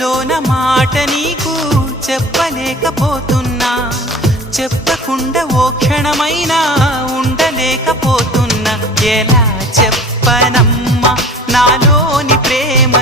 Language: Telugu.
లోన మాట నీకు చెప్పలేకపోతున్నా, చెప్పకుండా ఓ క్షణమైనా ఉండలేకపోతున్నా. ఎలా చెప్పనమ్మా నాలోని ప్రేమ